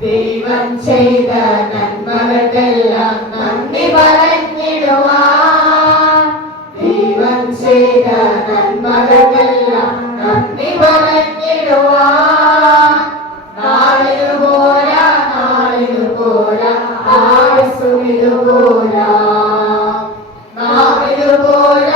ദൈവം ചെയ്ത നന്മകൾക്കെല്ലാം നന്ദി പറഞ്ഞിടുവാൻ ദൈവം ചെയ്ത നന്മകൾക്കെല്ലാം നന്ദി പറഞ്ഞിടുവാൻ നാളിതു പോരാ നാളിതു പോരാ. പോരാ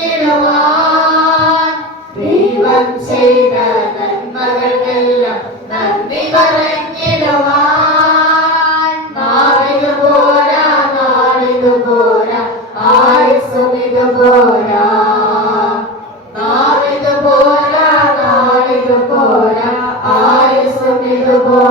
തിരുവാൻ പോരാ പോരാ ഇത് പോരാ. നാളിതു പോരാ പോരാ ഇത് പോരാ.